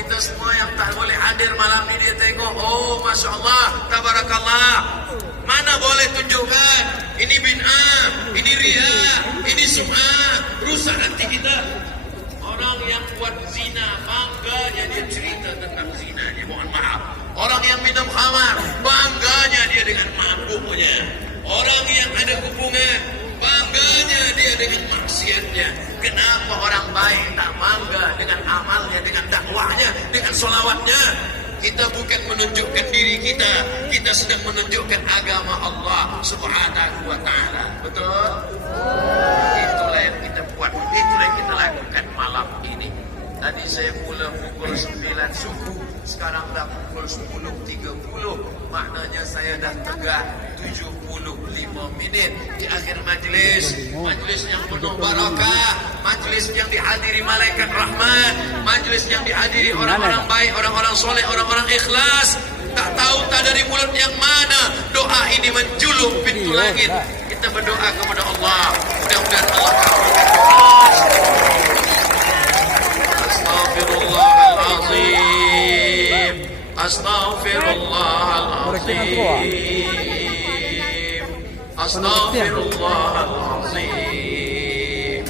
kita semua yang tak boleh hadir malam ini dia tengok, oh Masya Allah, tabarakallah. Mana boleh tunjukkan ini bid'ah, ini riya, ini sum'ah, rusak nanti kita. Orang yang buat zina, bangganya dia cerita tentang zina, dia mohon maaf. Orang yang minum khamar, bangganya dia dengan mabuknya. Orang yang ada hubungan, bangganya dia dengan maksiatnya. Kenapa orang baik tak bangga dengan amalnya, dengan dakwahnya, dengan solawatnya? Kita bukan menunjukkan diri kita, kita sedang menunjukkan agama Allah Subhanahu wa ta'ala. Betul? Itulah yang kita buat, itulah yang kita lakukan malam ini. Tadi saya mula pukul 9 subuh, sekarang dah pukul 10.30. Maknanya saya dah tegak 75 minit di akhir majlis. Majlis yang penuh barakah, majlis yang dihadiri malaikat rahmat, majlis yang dihadiri orang-orang baik, orang-orang soleh, orang-orang ikhlas. Tak tahu tak dari mulut yang mana doa ini menjulur pintu langit. Kita berdoa kepada Allah, mudah-mudahan Allah kabulkan doa. Astaghfirullahalazim, astaghfirullahalazim, astaghfirullahalazim,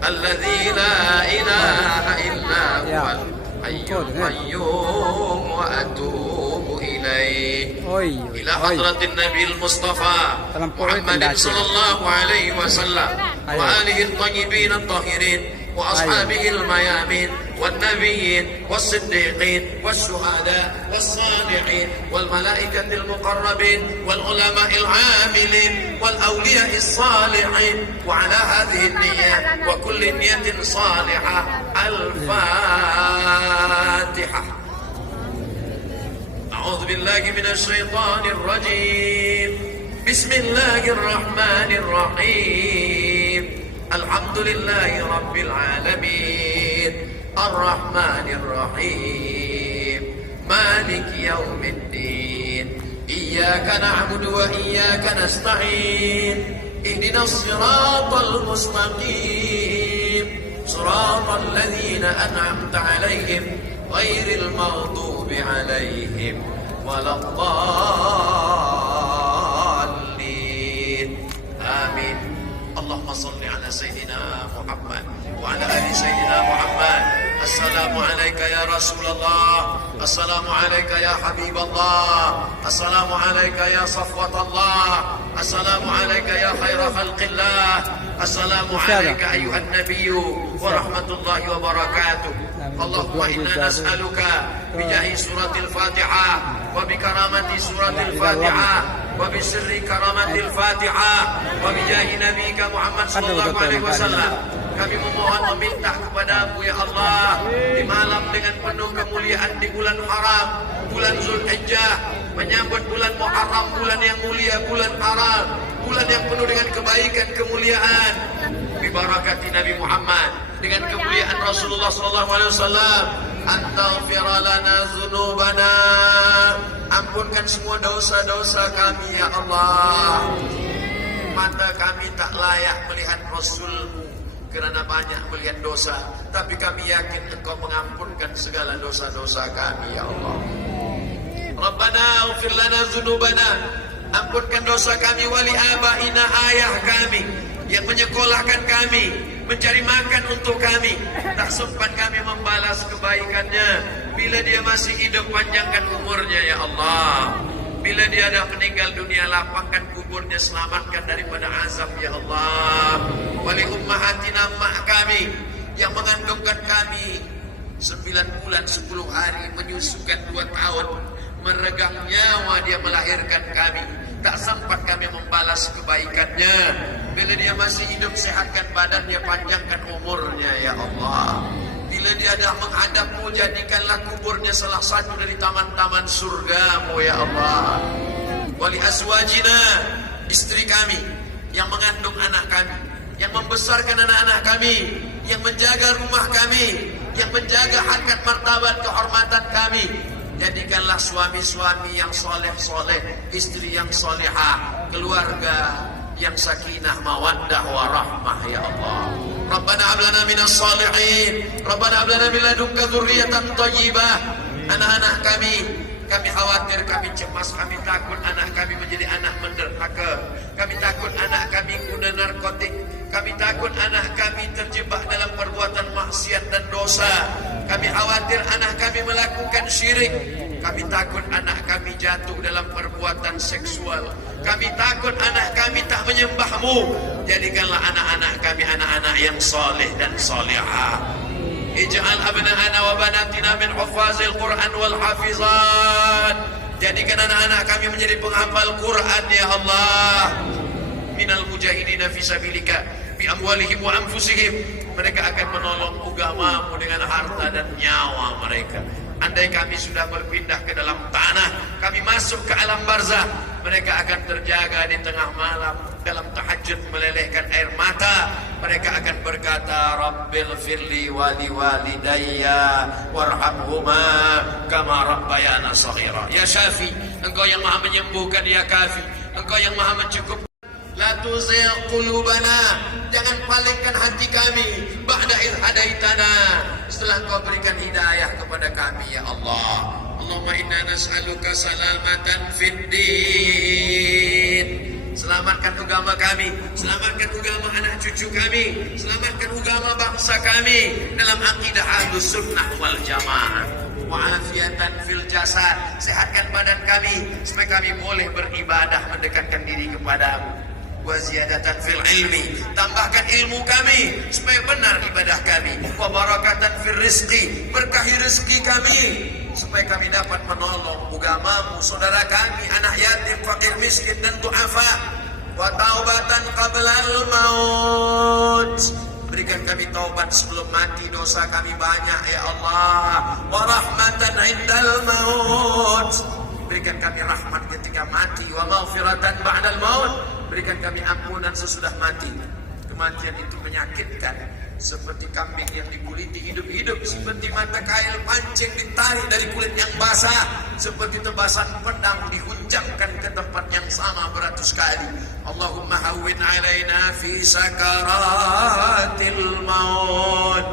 alladzi la ilaha illa huwal hayyul qayyum wa atubu ilaih. Ila hadratin Nabil Mustafa Muhammadin sallallahu alaihi wasallam wa alihi at-tayyibin at-tahirin wa ashabihi al-mayamin والنبيين والصديقين والشهداء والصالحين والملائكة المقربين والعلماء العاملين والأولياء الصالحين وعلى هذه النية وكل نية صالحة. الفاتحة. أعوذ بالله من الشيطان الرجيم. بسم الله الرحمن الرحيم. الحمد لله رب العالمين الرحمن الرحيم مالك يوم الدين إياك نعبد وإياك نستعين اهدنا الصراط المستقيم صراط الذين أنعمت عليهم غير المغضوب عليهم ولا الضالين آمين. اللهم صل على سيدنا محمد وعلى آل سيدنا محمد. السلام عليك يا رسول الله، السلام عليك يا حبيب الله، السلام عليك يا صفوة الله، السلام عليك يا خير خلق الله، السلام عليك أيها النبي ورحمة الله وبركاته. اللهم إنا نسألك بجاه سورة الفاتحة وبكرامة سورة الفاتحة وبسر كرامة الفاتحة وبجاه نبيك محمد صلى الله عليه وسلم, kami memohon meminta kepadamu ya Allah, di malam dengan penuh kemuliaan di bulan haram, bulan Zulhijjah, menyambut bulan Muharram, bulan yang mulia, bulan haram, bulan yang penuh dengan kebaikan, kemuliaan, bibarakati Nabi Muhammad, dengan kemuliaan Rasulullah SAW. Antaghfir lana dzunubana, ampunkan semua dosa-dosa kami ya Allah. Mata kami tak layak melihat Rasul-Mu kerana banyak melihat dosa, tapi kami yakin Engkau mengampunkan segala dosa-dosa kami ya Allah. Rabbana ighfir lana dzunubana, ampunkan dosa kami, wali abaina, ayah kami yang menyekolahkan kami, mencari makan untuk kami, tak sempat kami membalas kebaikannya. Bila dia masih hidup, panjangkan umurnya ya Allah. Bila dia dah meninggal dunia, lapangkan kuburnya, selamatkan daripada azab ya Allah. Wali ummahatina, mak kami yang mengandungkan kami 9 bulan 10 hari, menyusukan 2 tahun, meregang nyawa dia melahirkan kami, tak sempat kami membalas kebaikannya. Bila dia masih hidup, sehatkan badannya, panjangkan umurnya ya Allah. Bila dia dah menghadap-Mu, jadikanlah kuburnya salah satu dari taman-taman surga-Mu ya Allah. Wali azwajina, istri kami yang mengandung anak kami, yang membesarkan anak-anak kami, yang menjaga rumah kami, yang menjaga harkat martabat kehormatan kami. Jadikanlah suami-suami yang soleh-soleh, istri yang solehah, keluarga yang sakinah, mawaddah, warahmah ya Allah. Rabbana hab lana minas salihin, Rabbana hab lana min ladunka dzurriyyatan thayyibah. Anak-anak kami khawatir, kami cemas, kami takut anak kami menjadi anak menderhaka. Kami takut anak kami guna narkotik. Kami takut anak kami terjebak dalam perbuatan maksiat dan dosa. Kami khawatir anak kami melakukan syirik. Kami takut anak kami jatuh dalam perbuatan seksual. Kami takut anak kami tak menyembah-Mu. Jadikanlah anak-anak kami anak-anak yang soleh dan solehah. Ij'al abna'ana wa banatina min hufazil Qur'an wal hafizat. Jadikan anak-anak kami menjadi penghafal Quran ya Allah. Minal mujahidina fisabilika bi amwalihim wa anfusihim. Mereka akan menolong agama-Mu dengan harta dan nyawa mereka. Andai kami sudah berpindah ke dalam tanah, kami masuk ke alam barzah, mereka akan terjaga di tengah malam dalam tahajud melelehkan air mata. Mereka akan berkata, Rabbil firli wali walidayya warhamhuma kama rabbayana saghira. Ya Syafi, Engkau yang maha menyembuhkan, ya Kafi, Engkau yang maha mencukup. La tuzigh qulubana, jangan palingkan hati kami ba'da idh hadaitana, setelah Engkau berikan hidayah kepada kami ya Allah. Allahumma inna nas'aluka salamatan fid din. Selamatkan agama kami, selamatkan agama anak cucu kami, selamatkan agama bangsa kami dalam akidah Ahlus Sunnah wal Jamaah. Wa'afiatan fil jasad, sehatkan badan kami supaya kami boleh beribadah mendekatkan diri kepadamu. Wa ziyadatan fil ilmi, tambahkan ilmu kami supaya benar ibadah kami. Wa barakatan fil rizqi, berkahi rezeki kami supaya kami dapat menolong agama-Mu, saudara kami, anak yatim, fakir miskin dan du'afa. Wa taubatan qablal maut, berikan kami taubat sebelum mati, dosa kami banyak ya Allah. Wa rahmatan indal maut, berikan kami rahmat ketika mati. Wa maghfiratan ba'dal maut, berikan kami ampunan sesudah mati. Kematian itu menyakitkan, seperti kambing yang dikuliti hidup-hidup, seperti mata kail pancing ditarik dari kulit yang basah, seperti tebasan pedang dihunjamkan ke tempat yang sama beratus kali. Allahumma hawwin alaina fi sakaratil maut,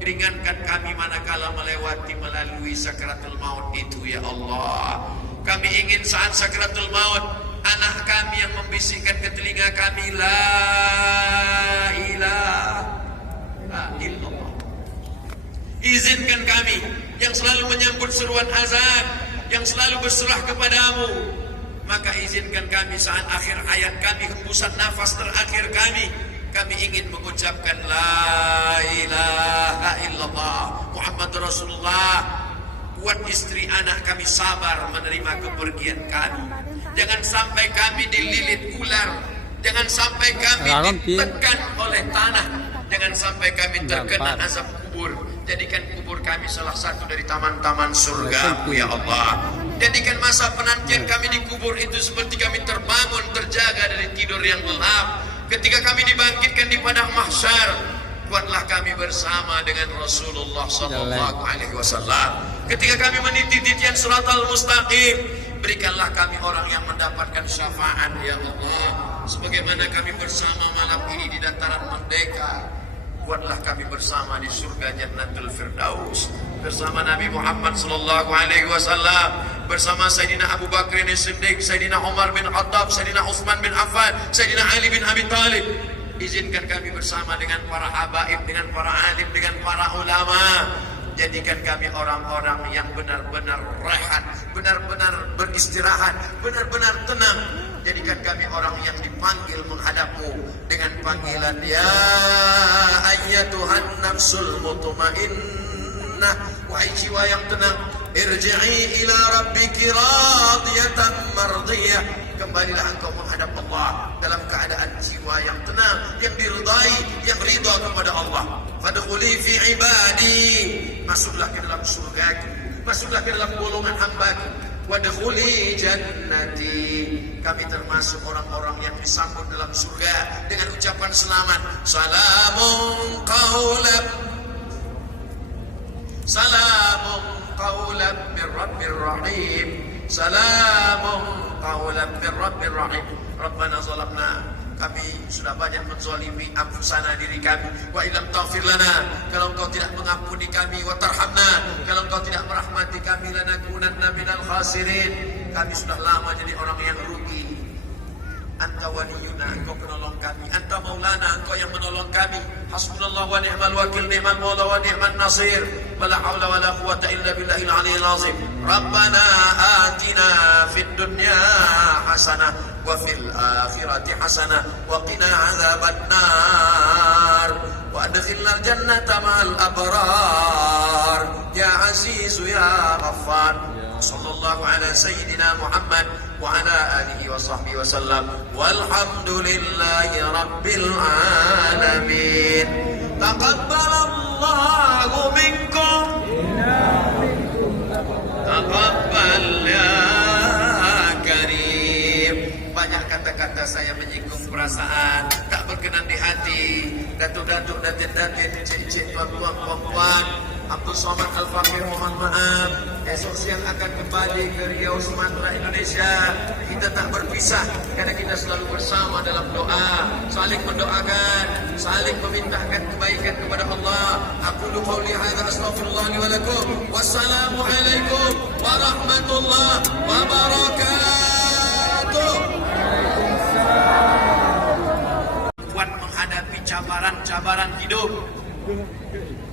ringankan kami manakala melalui sakaratul maut itu ya Allah. Kami ingin saat sakaratul maut anak kami yang membisikkan ke telinga kami, la ilaha illallah. Izinkan kami yang selalu menyambut seruan azan, yang selalu berserah kepadamu, maka izinkan kami saat akhir hayat kami, hembusan nafas terakhir kami ingin mengucapkan la ilaha illallah Muhammadur Rasulullah. Buat istri anak kami sabar menerima kepergian kami. Jangan sampai kami dililit ular, jangan sampai kami ditekan oleh tanah, jangan sampai kami terkena azab kubur. Jadikan kubur kami salah satu dari taman-taman surga ya Allah. Jadikan masa penantian kami di kubur itu seperti kami terbangun, terjaga dari tidur yang lelap. Ketika kami dibangkitkan di padang mahsyar, buatlah kami bersama dengan Rasulullah sallallahu alaihi wasallam. Ketika kami meniti titian Shiratal Mustaqim, berikanlah kami orang yang mendapatkan syafaat ya Allah. Sebagaimana kami bersama malam ini di dataran merdeka, buatlah kami bersama di surga Jannatul Firdaus bersama Nabi Muhammad sallallahu alaihi wasallam, bersama Sayyidina Abu Bakar As-Siddiq, Sayyidina Umar bin Khattab, Sayyidina Utsman bin Affan, Sayyidina Ali bin Abi Thalib. Izinkan kami bersama dengan para habaib, dengan para alim, dengan para ulama. Jadikan kami orang-orang yang benar-benar rehat, benar-benar beristirahat, benar-benar tenang. Jadikan kami orang yang dipanggil menghadap-Mu dengan panggilan ya ayyatuhan nafsul mutmainnah, wahai jiwa yang tenang, irji'i ila rabbiki radiyatan mardiyah, kembalilah engkau menghadap Allah dalam keadaan jiwa yang tenang, yang diridai, yang ridha kepada Allah. Fadkhuli fi ibadi, masuklah ke dalam surgaku, masuklah ke dalam golongan hamba-Ku. Wadkhuli jannati, kami termasuk orang-orang yang disambut dalam surga dengan ucapan selamat. Salamun qaulan min rabbir rahim. Salamun qawlan min rabbir rahim. Rabbana zalamna, kami sudah banyak menzalimi anfusana, diri kami. Wa illam taghfir lana, kalau engkau tidak mengampuni kami, wa tarhamna, kalau engkau tidak merahmati kami, lanakunanna minal khasirin, kami sudah lama jadi orang yang rugi. Anta waliyuna, engkau penolong kami. Anta maulana, engkau yang menolong kami. Hasbunallah wa ni'mal wakil, ni'mal maula wa ni'man nasir. Wala hawla wala quwwata illa billahil aliyyil azim. Rabbana atina fid dunya hasanah wa fil akhirati hasanah wa qina adzaban nar wa adkhilnal jannata ma'al abrar ya azizu ya ghaffar. Sallallahu ala sayyidina Muhammad wa ala alihi wa sahbihi wa sallam. Walhamdulillahi rabbil alamin. Taqabbalallahu minkum, taqabbal ya karim. Banyak kata-kata saya menyinggung perasaan, tak berkenan di hati. Datuk-datuk, datin-datin, cik-cik, tuan-tuan, puan-puan, Abdul Somad Al-Fakir, mohon maaf. Esok siang akan kembali ke Riau, Sumatera, Indonesia. Kita tak berpisah karena kita selalu bersama dalam doa, saling mendoakan, saling memintahkan kebaikan kepada Allah. Aqulu qauli hadza astaghfirullah li wa lakum. Wassalamu alaikum warahmatullahi wabarakatuh. Kuat menghadapi cabaran-cabaran hidup.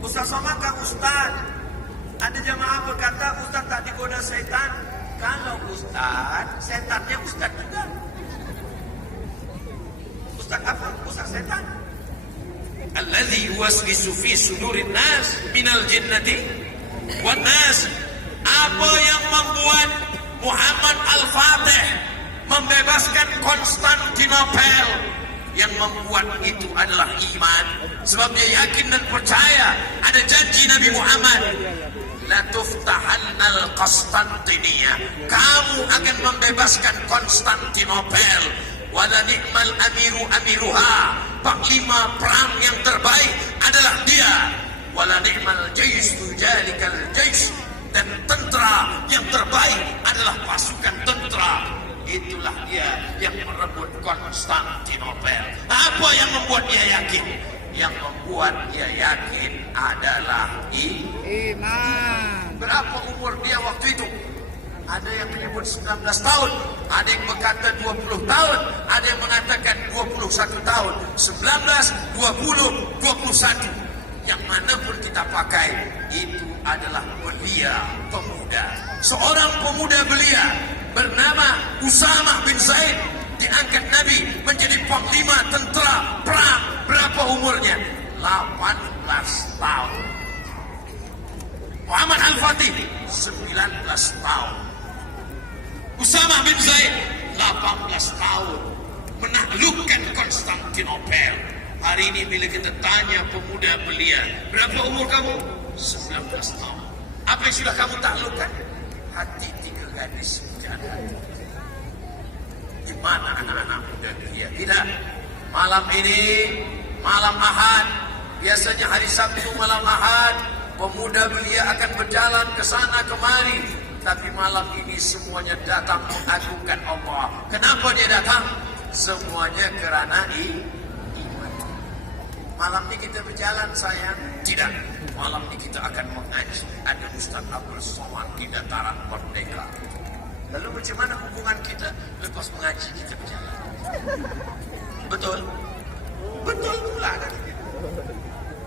Ustaz Somad kan Ustaz. Ada jamaah berkata Ustaz tak digoda setan. Kalau Ustaz, setannya Ustaz juga. Ustaz apa? Ustaz setan. Alladzi yuwaswisu fi sudurin nas minal jinnati wan nas. Apa yang membuat Muhammad Al-Fatih membebaskan Konstantinopel? Yang membuat itu adalah iman. Sebab dia yakin dan percaya ada janji Nabi Muhammad, la tuftahannal Konstantinia, kamu akan membebaskan Konstantinopel. Wala ni'mal amiru amiruha, panglima perang yang terbaik adalah dia. Wala ni'mal jaisu jalikal jais, dan tentera yang terbaik adalah pasukan tentera. Itulah dia yang merebut Konstantinopel. Apa yang membuat dia yakin? Yang membuat dia yakin adalah iman. Berapa umur dia waktu itu? Ada yang menyebut 19 tahun, ada yang berkata 20 tahun, ada yang mengatakan 21 tahun, 19, 20, 21. Yang manapun kita pakai, itu adalah belia pemuda. Seorang pemuda belia bernama Usamah bin Zaid diangkat Nabi menjadi panglima tentera perang. Berapa umurnya? 18 tahun. Muhammad Al-Fatih 19 tahun. Usamah bin Zaid 18 tahun menaklukkan Konstantinopel. Hari ini bila kita tanya pemuda belia, berapa umur kamu? 19 tahun. Apa yang sudah kamu taklukkan? Hati 3 gadis pujaan hati. Di mana anak-anak muda belia? Tidak. Malam ini, malam Ahad, biasanya hari Sabtu malam Ahad, pemuda belia akan berjalan ke sana kemari. Tapi malam ini semuanya datang mengagungkan Allah. Kenapa dia datang? Semuanya kerana iman. Malam ini kita berjalan sayang? Tidak. Malam ini kita akan mengaji. Ada Ustaz Abdul Somad di dataran Merdeka. Lalu macam mana hubungan kita lepas mengaji kita berjalan? Betul? Betul pula kan?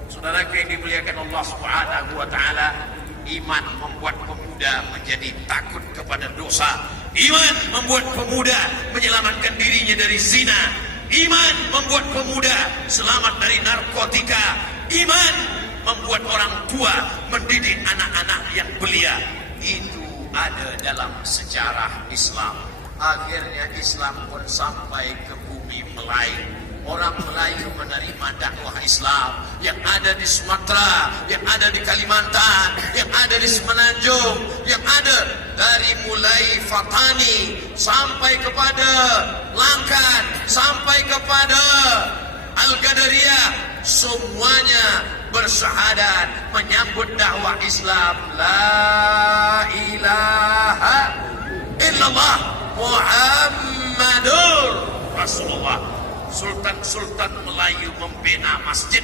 Saudara yang dimuliakan Allah Subhanahu wa taala, iman membuat pemuda menjadi takut kepada dosa. Iman membuat pemuda menyelamatkan dirinya dari zina. Iman membuat pemuda selamat dari narkotika. Iman membuat orang tua mendidik anak-anak yang belia. Itu ada dalam sejarah Islam. Akhirnya Islam pun sampai ke bumi Melayu. Orang Melayu menerima dakwah Islam yang ada di Sumatera, yang ada di Kalimantan, yang ada di Semenanjung, yang ada dari mulai Fatani sampai kepada Langkat, sampai kepada Al-Qadariyah, semuanya bersyahadat menyambut dakwah Islam. La ilaha illallah Muhammad sultan-sultan Melayu membina masjid.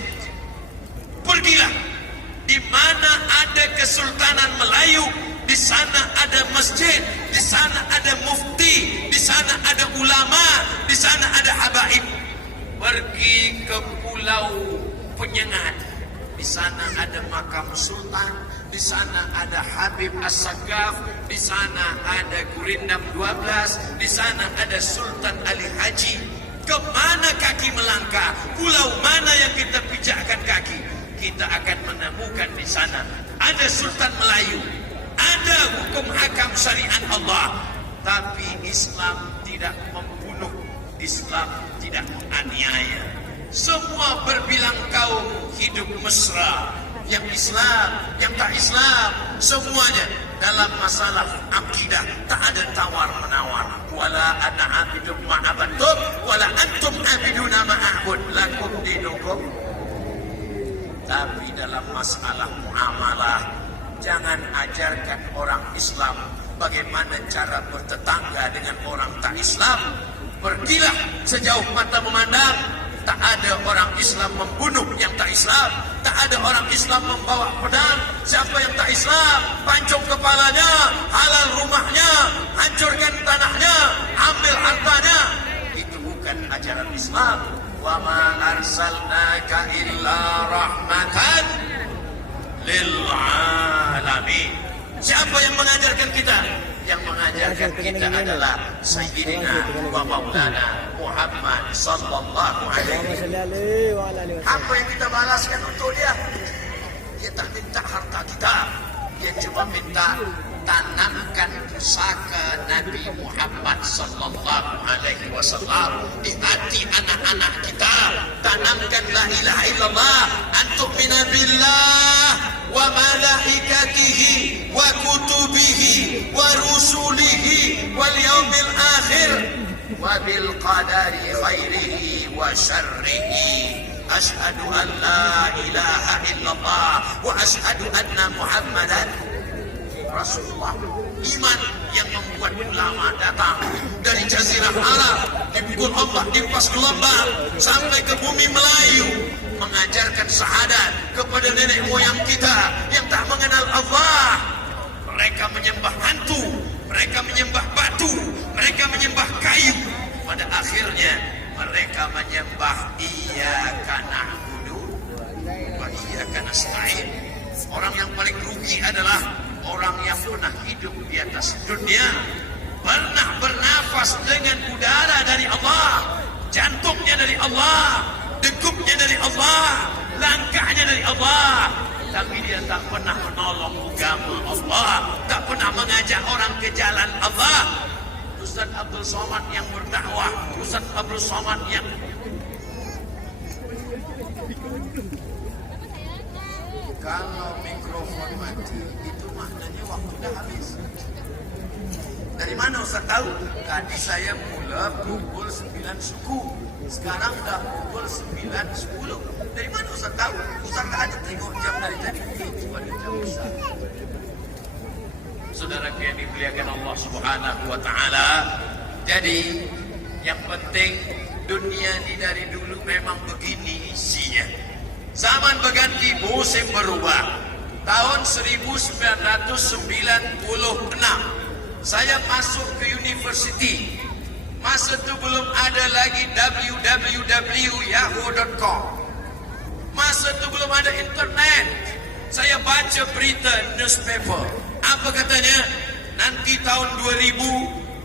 Pergilah di mana ada kesultanan Melayu, di sana ada masjid, di sana ada mufti, di sana ada ulama, di sana ada habaib. Pergi ke Pulau Penyengat, di sana ada makam sultan, di sana ada Habib As-Sagaf, di sana ada Gurindam 12, di sana ada Sultan Ali Haji. Kemana kaki melangkah? Pulau mana yang kita pijakkan kaki? Kita akan menemukan di sana ada Sultan Melayu, ada hukum hakam syariat Allah. Tapi Islam tidak membunuh, Islam tidak menganiaya. Semua berbilang kaum hidup mesra, yang Islam, yang tak Islam, semuanya dalam masalah akidah tak ada tawar menawar. Wala ana abidum ma'abatum wala antum abiduna ma'abud lakum dinukum. Tapi dalam masalah muamalah, jangan ajarkan orang Islam bagaimana cara bertetangga dengan orang tak Islam. Pergilah sejauh mata memandang, tak ada orang Islam membunuh yang tak Islam, tak ada orang Islam membawa pedang. Siapa yang tak Islam, pancung kepalanya, halal rumahnya, hancurkan tanahnya, ambil hartanya. Itu bukan ajaran Islam. Wa ma arsalnaka illa rahmatan lil alamin. Siapa yang mengajarkan kita? Yang mengajarkan kita adalah Sayyidina wa Maulana Muhammad sallallahu alaihi wasallam. Apa yang kita balaskan untuk dia? Dia tak minta harta kita, dia cuma minta tanamkan pusaka Nabi Muhammad sallallahu alaihi wasallam di hati anak-anak kita. Tanamkan la ilaha illallah, antum minabillah wa malaikatihi wa kutubihi wa rusulihi wal yaumil akhir wa bil qadari khairihi wa syarrihi. Ashhadu an la ilaha illallah wa ashhadu anna Muhammadan Rasulullah. Iman yang membuat ulama datang dari Jazirah Arab, dipikul Allah, dimpas gelombang sampai ke bumi Melayu, mengajarkan syahadat kepada nenek moyang kita yang tak mengenal Allah. Mereka menyembah hantu, mereka menyembah batu, mereka menyembah kayu. Pada akhirnya mereka menyembah iyyaka na'budu wa iyyaka nasta'in. Orang yang paling rugi adalah orang yang pernah hidup di atas dunia, pernah bernafas dengan udara dari Allah, jantungnya dari Allah, degupnya dari Allah, langkahnya dari Allah, tapi dia tak pernah menolong agama Allah, tak pernah mengajak orang ke jalan Allah. Ustaz Abdul Somad yang berdakwah, Ustaz Abdul Somad yang kalau mikrofon mati itu maknanya waktu dah habis. Dari mana Ustaz tahu? Tadi saya mula pukul 9 suku, sekarang dah pukul 9.10. Dari mana Ustaz tahu? Ustaz tak ada tengok jam dari tadi. Itu ada jam besar. Saudara yang dimuliakan Allah Subhanahu wa taala. Jadi yang penting dunia ini dari dulu memang begini isinya. Zaman berganti, musim berubah. Tahun 1996 saya masuk ke universiti. Masa itu belum ada lagi www.yahoo.com. Masa itu belum ada internet. Saya baca berita newspaper. Apa katanya? Nanti tahun 2000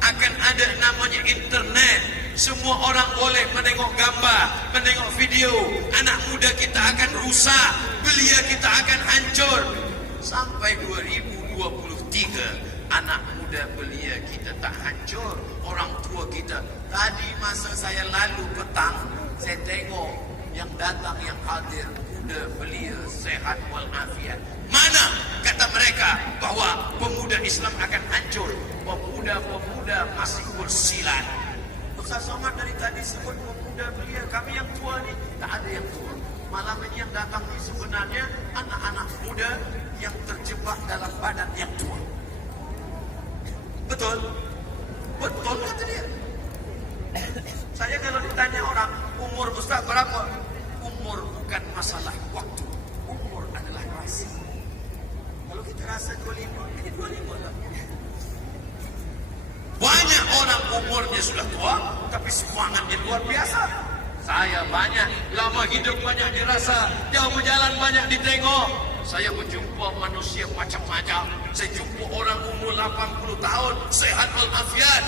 akan ada namanya internet. Semua orang boleh menengok gambar, menengok video. Anak muda kita akan rusak, belia kita akan hancur. Sampai 2023, anak muda belia kita tak hancur. Orang tua kita. Tadi masa saya lalu petang, saya tengok yang datang, yang hadir, muda belia, sehat walafiat. Mana kata mereka bahwa pemuda Islam akan hancur? Pemuda-pemuda masih bersilat. Ustaz Somad dari tadi sebut pemuda belia, kami yang tua ni tak ada yang tua. Malam ini yang datang ni sebenarnya anak-anak muda yang terjebak dalam badan yang tua. Betul? Betul kata dia. Saya kalau ditanya orang rasa 25, ini 25 lah. Banyak orang umurnya sudah tua, tapi semangatnya luar biasa. Saya banyak, lama hidup banyak dirasa, jauh berjalan banyak ditengok. Saya berjumpa manusia macam-macam. Saya jumpa orang umur 80 tahun, sehat walafiat.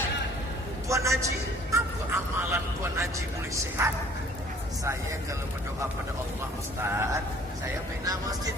Tuan Haji, apa amalan Tuan Haji boleh sehat? Saya kalau berdoa pada Allah, Ustaz, saya bina masjid